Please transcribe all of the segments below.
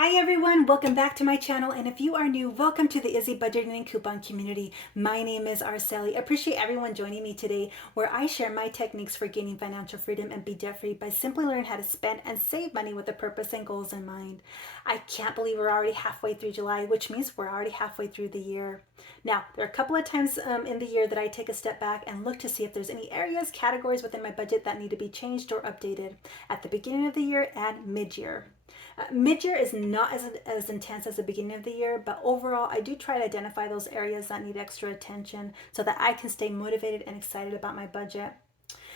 Hi everyone, welcome back to my channel, and if you are new, welcome to the Izzy Budgeting and Coupon Community. My name is Araseli. I appreciate everyone joining me today, where I share my techniques for gaining financial freedom and be debt-free by simply learning how to spend and save money with a purpose and goals in mind. I can't believe we're already halfway through July, which means we're already halfway through the year. Now, there are a couple of times in the year that I take a step back and look to see if there's any areas, categories within my budget that need to be changed or updated at the beginning of the year and mid-year. Mid-year is not as intense as the beginning of the year, but overall, I do try to identify those areas that need extra attention so that I can stay motivated and excited about my budget.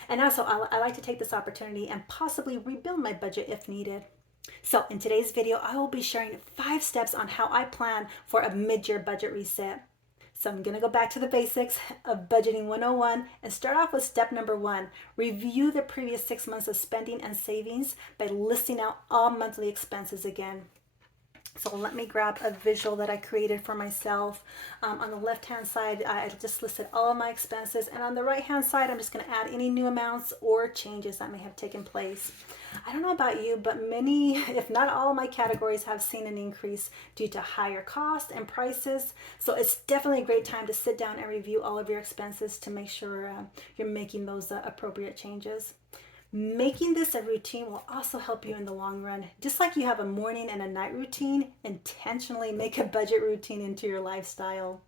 And also, I like to take this opportunity and possibly rebuild my budget if needed. So in today's video, I will be sharing 5 steps on how I plan for a mid-year budget reset. So I'm going to go back to the basics of budgeting 101 and start off with step number 1. Review the previous 6 months of spending and savings by listing out all monthly expenses again. So let me grab a visual that I created for myself. On the left-hand side, I just listed all of my expenses. And on the right-hand side, I'm just going to add any new amounts or changes that may have taken place. I don't know about you, but many, if not all of my categories have seen an increase due to higher costs and prices. So it's definitely a great time to sit down and review all of your expenses to make sure you're making those appropriate changes. Making this a routine will also help you in the long run. Just like you have a morning and a night routine, intentionally make a budget routine into your lifestyle.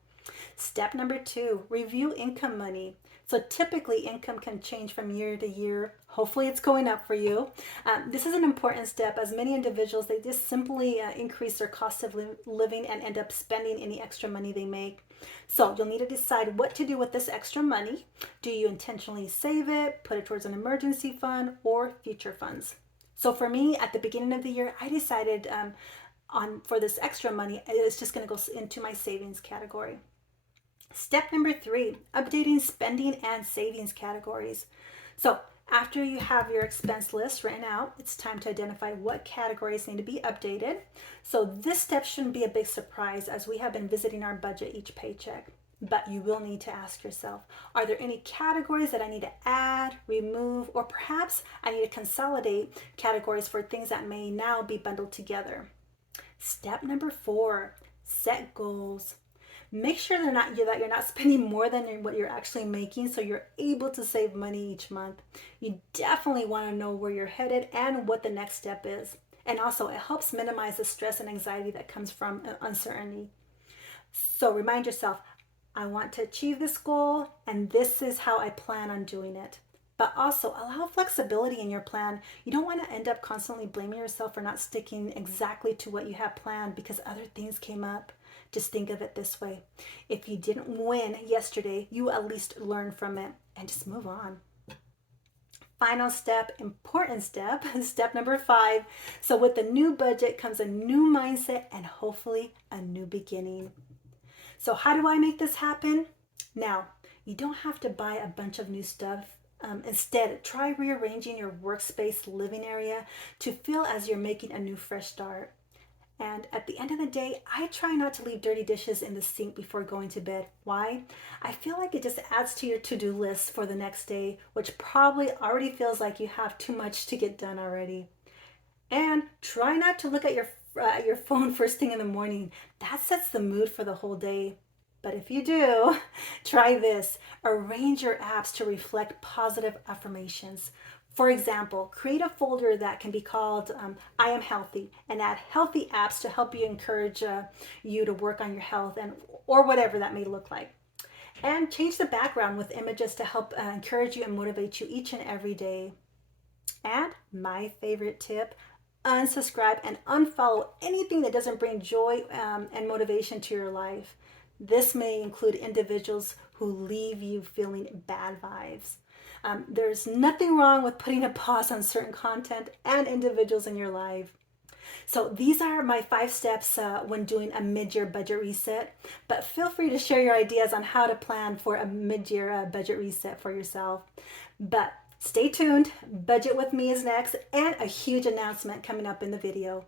Step number 2, review income money. So typically income can change from year to year. Hopefully it's going up for you. This is an important step, as many individuals, they just simply increase their cost of living and end up spending any extra money they make. So you'll need to decide what to do with this extra money. Do you intentionally save it, put it towards an emergency fund, or future funds? So for me, at the beginning of the year, I decided for this extra money, it's just going to go into my savings category. Step number 3, updating spending and savings categories. So after you have your expense list written out, it's time to identify what categories need to be updated. So this step shouldn't be a big surprise, as we have been visiting our budget each paycheck. But you will need to ask yourself, are there any categories that I need to add, remove, or perhaps I need to consolidate categories for things that may now be bundled together? Step number 4, set goals. Make sure that you're not spending more than what you're actually making, so you're able to save money each month. You definitely want to know where you're headed and what the next step is. And also, it helps minimize the stress and anxiety that comes from uncertainty. So remind yourself, I want to achieve this goal, and this is how I plan on doing it. But also allow flexibility in your plan. You don't want to end up constantly blaming yourself for not sticking exactly to what you have planned because other things came up. Just think of it this way. If you didn't win yesterday, you at least learn from it and just move on. Final step, important step, step number 5. So with the new budget comes a new mindset and hopefully a new beginning. So how do I make this happen? Now, you don't have to buy a bunch of new stuff. Instead, try rearranging your workspace living area to feel as you're making a new fresh start. And at the end of the day, I try not to leave dirty dishes in the sink before going to bed. Why? I feel like it just adds to your to-do list for the next day, which probably already feels like you have too much to get done already. And try not to look at your phone first thing in the morning. That sets the mood for the whole day. But if you do, try this. Arrange your apps to reflect positive affirmations. For example, create a folder that can be called I Am Healthy, and add healthy apps to help you encourage you to work on your health or whatever that may look like. And change the background with images to help encourage you and motivate you each and every day. And my favorite tip, unsubscribe and unfollow anything that doesn't bring joy and motivation to your life. This may include individuals who leave you feeling bad vibes. There's nothing wrong with putting a pause on certain content and individuals in your life. So these are my 5 steps when doing a mid-year budget reset, but feel free to share your ideas on how to plan for a mid-year budget reset for yourself. But stay tuned, Budget with Me is next, and a huge announcement coming up in the video.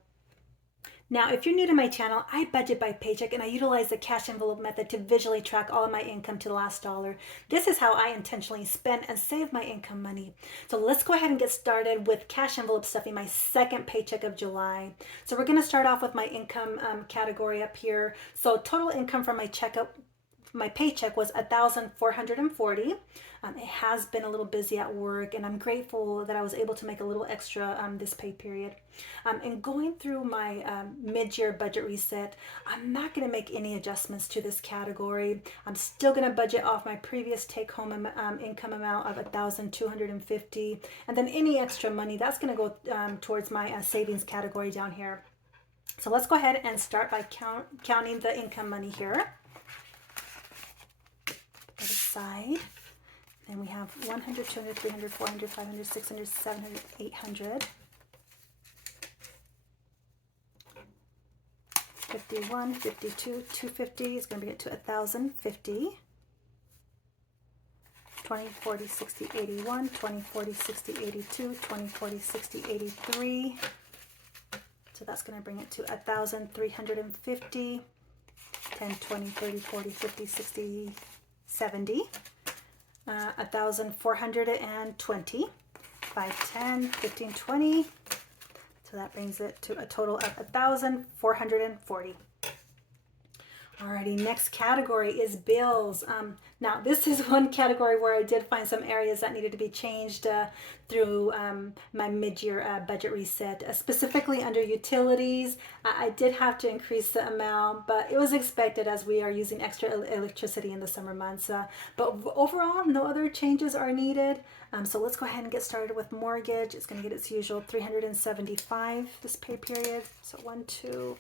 Now, if you're new to my channel, I budget by paycheck and I utilize the cash envelope method to visually track all of my income to the last dollar. This is how I intentionally spend and save my income money. So let's go ahead and get started with cash envelope stuffing, my second paycheck of July. So we're going to start off with my income category up here. So total income from my paycheck was $1,440. It has been a little busy at work, and I'm grateful that I was able to make a little extra this pay period. And going through my mid-year budget reset, I'm not going to make any adjustments to this category. I'm still going to budget off my previous take-home income amount of $1,250, and then any extra money that's going to go towards my savings category down here. So let's go ahead and start by counting the income money here. Put that aside. Then we have 100, 200, 300, 400, 500, 600, 700, 800. 51, 52, 250 is going to bring it to 1,050. 20, 40, 60, 81, 20, 40, 60, 82, 20, 40, 60, 83. So that's going to bring it to 1,350. 10, 20, 30, 40, 50, 60, 70. 1,420, 5, 10, 15, 20. So that brings it to a total of 1,440. Alrighty, next category is bills. Now this is one category where I did find some areas that needed to be changed through my mid-year budget reset. Specifically under utilities, I did have to increase the amount, but it was expected as we are using extra electricity in the summer months. But overall, no other changes are needed. So let's go ahead and get started with mortgage. It's going to get its usual $375 this pay period. So 1, 2,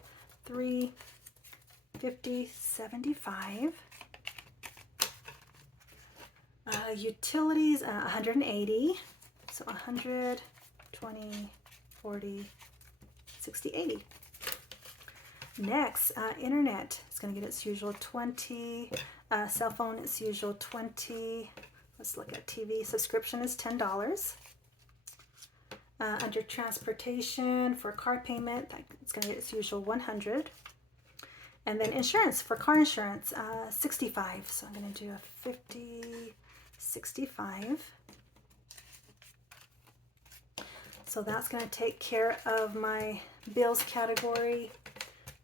3, 50, 75. Utilities, 180. So 100, 20, 40, 60, 80. Next, internet. It's going to get its usual 20. Cell phone, its usual 20. Let's look at TV. Subscription is $10. Under transportation, for car payment, it's going to get its usual 100. And then insurance, for car insurance, 65. So I'm going to do a 50, 65. So that's going to take care of my bills category.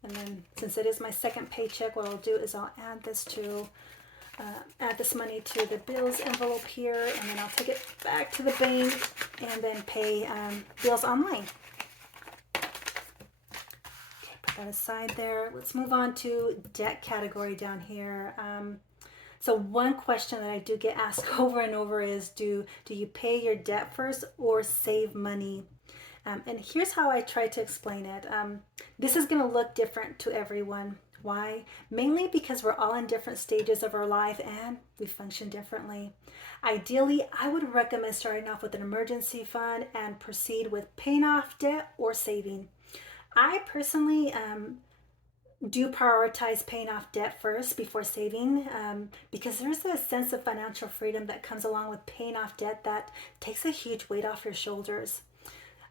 And then since it is my second paycheck, what I'll do is I'll add this money to the bills envelope here, and then I'll take it back to the bank and then pay bills online. That aside there. Let's move on to debt category down here. So one question that I do get asked over and over is, do you pay your debt first or save money? And here's how I try to explain it. This is going to look different to everyone. Why? Mainly because we're all in different stages of our life and we function differently. Ideally, I would recommend starting off with an emergency fund and proceed with paying off debt or saving. I personally do prioritize paying off debt first before saving because there's a sense of financial freedom that comes along with paying off debt that takes a huge weight off your shoulders.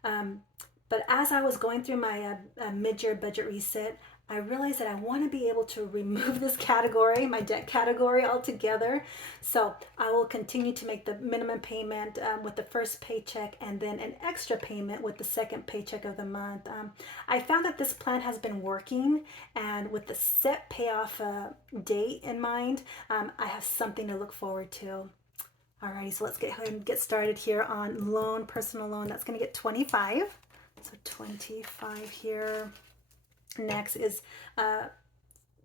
But as I was going through my mid-year budget reset, I realized that I want to be able to remove this category, my debt category altogether. So I will continue to make the minimum payment with the first paycheck and then an extra payment with the second paycheck of the month. I found that this plan has been working, and with the set payoff date in mind, I have something to look forward to. Alrighty, so let's get ahead and get started here on loan, personal loan. That's going to get 25. So 25 here. Next is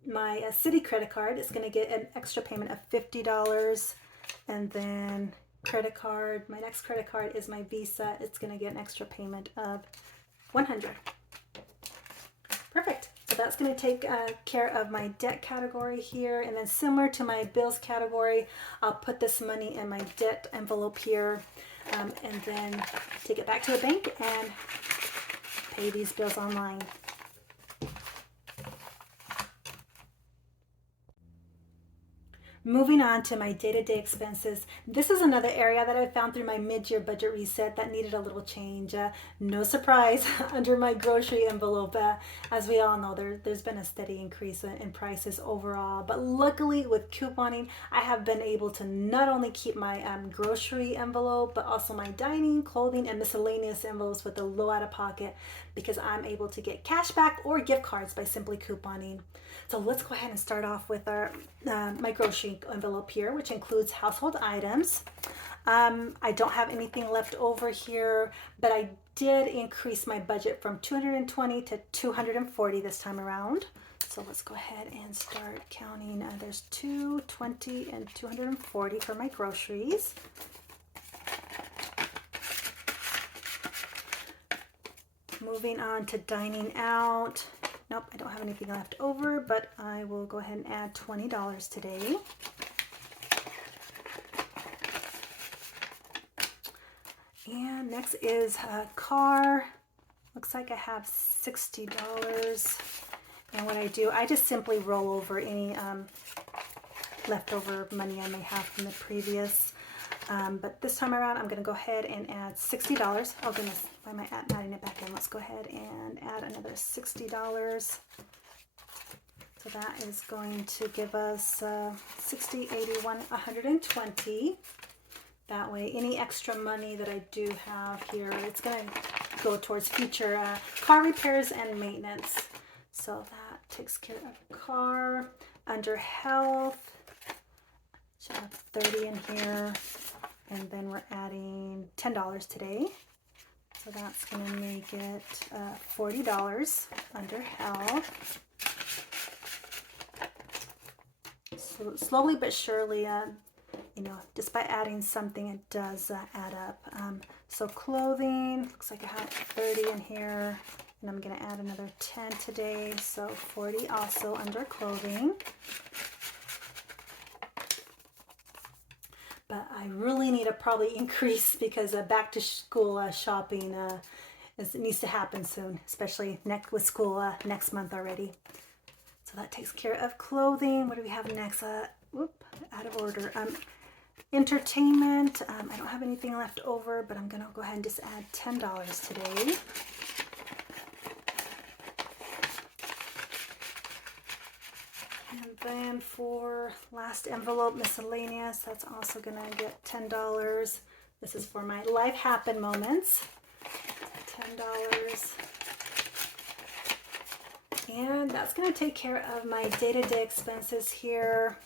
my city credit card. It's going to get an extra payment of $50. And then credit card, my next credit card is my Visa. It's going to get an extra payment of $100. Perfect. So that's going to take care of my debt category here. And then similar to my bills category, I'll put this money in my debt envelope here and then take it back to the bank and pay these bills online. Moving on to my day-to-day expenses. This is another area that I found through my mid-year budget reset that needed a little change. No surprise, under my grocery envelope. As we all know, there's been a steady increase in prices overall. But luckily with couponing, I have been able to not only keep my grocery envelope, but also my dining, clothing, and miscellaneous envelopes with a low out-of-pocket, because I'm able to get cash back or gift cards by simply couponing. So let's go ahead and start off with our my grocery envelope here, which includes household items. I don't have anything left over here, but I did increase my budget from $220 to $240 this time around. So let's go ahead and start counting. There's $220 and $240 for my groceries. Moving on to dining out. Nope, I don't have anything left over, but I will go ahead and add $20 today. And next is a car. Looks like I have $60. And what I do, I just simply roll over any leftover money I may have from the previous. But this time around, I'm going to go ahead and add $60. Oh goodness, why am I adding it back in? Let's go ahead and add another $60. So that is going to give us 60, 81, 120. That way, any extra money that I do have here, it's going to go towards future car repairs and maintenance. So that takes care of car. Under health, should have 30 in here. And then we're adding $10 today. So that's going to make it $40 under health. So slowly but surely, just by adding something, it does add up. So clothing, looks like I have 30 in here. And I'm going to add another 10 today. So 40 also under clothing. But I really need to probably increase, because back to school shopping needs to happen soon, especially with school next month already. So that takes care of clothing. What do we have next? Out of order. Entertainment. I don't have anything left over, but I'm going to go ahead and just add $10 today. And then for last envelope, miscellaneous, that's also going to get $10. This is for my life happen moments. $10. And that's going to take care of my day-to-day expenses here.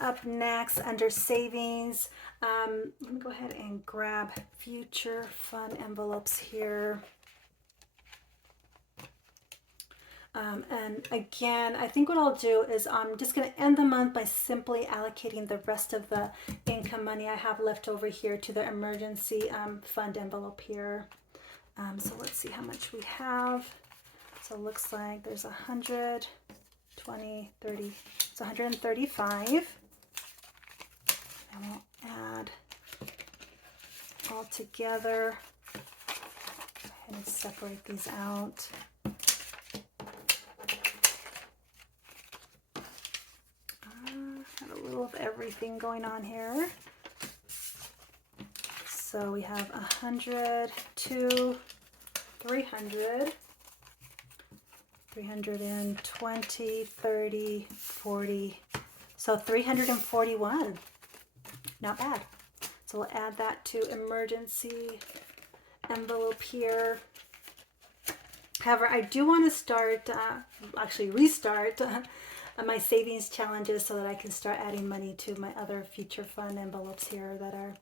Up next, under savings, let me go ahead and grab future fund envelopes here. And again, I think what I'll do is I'm just going to end the month by simply allocating the rest of the income money I have left over here to the emergency fund envelope here. So let's see how much we have. So it looks like there's 100, 20, 30, it's 135. And we'll add all together. Go ahead and separate these out. Got a little of everything going on here. So we have 100, 2, 300, 320, 30, 40. So 341. Not bad. So we'll add that to emergency envelope here. However, I do want to start, restart my savings challenges so that I can start adding money to my other future fund envelopes here that are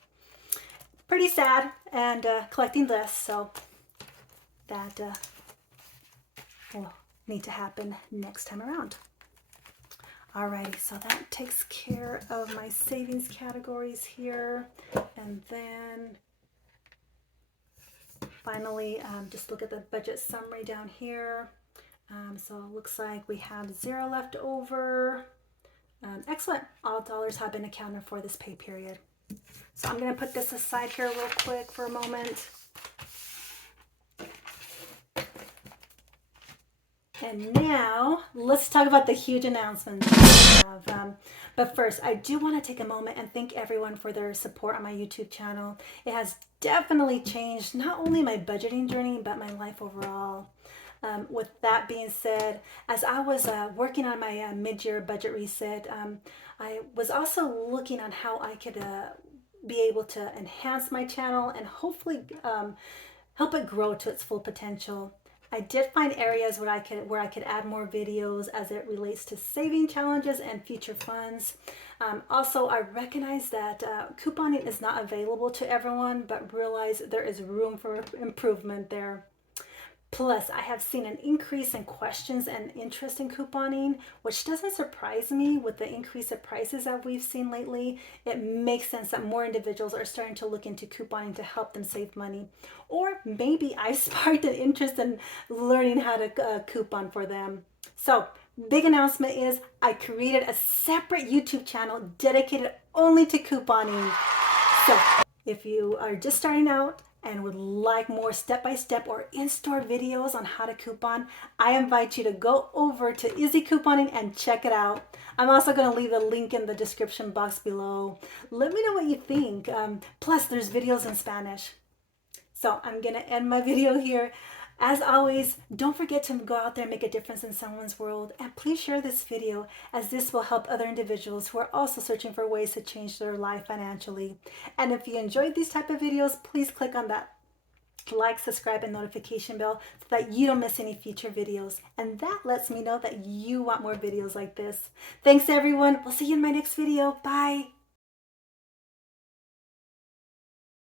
pretty sad and collecting less. So that will need to happen next time around. Alrighty, so that takes care of my savings categories here. And then finally, just look at the budget summary down here. So it looks like we have 0 left over. Excellent. All dollars have been accounted for this pay period. So I'm going to put this aside here real quick for a moment. And now let's talk about the huge announcements I have. But first, I do want to take a moment and thank everyone for their support on my YouTube channel. It has definitely changed not only my budgeting journey, but my life overall. With that being said, as I was working on my mid-year budget reset, I was also looking on how I could be able to enhance my channel and hopefully help it grow to its full potential. I did find areas where I could add more videos as it relates to saving challenges and future funds. Also, I recognize that couponing is not available to everyone, but realize there is room for improvement there. Plus, I have seen an increase in questions and interest in couponing, which doesn't surprise me with the increase of prices that we've seen lately. It makes sense that more individuals are starting to look into couponing to help them save money. Or maybe I've sparked an interest in learning how to coupon for them. So, big announcement is I created a separate YouTube channel dedicated only to couponing. So, if you are just starting out and would like more step-by-step or in-store videos on how to coupon, I invite you to go over to Easy Couponing and check it out. I'm also going to leave a link in the description box below. Let me know what you think. Plus, there's videos in Spanish. So I'm going to end my video here. As always, don't forget to go out there and make a difference in someone's world. And please share this video, as this will help other individuals who are also searching for ways to change their life financially. And if you enjoyed these type of videos, please click on that like, subscribe, and notification bell so that you don't miss any future videos. And that lets me know that you want more videos like this. Thanks everyone. We'll see you in my next video. Bye.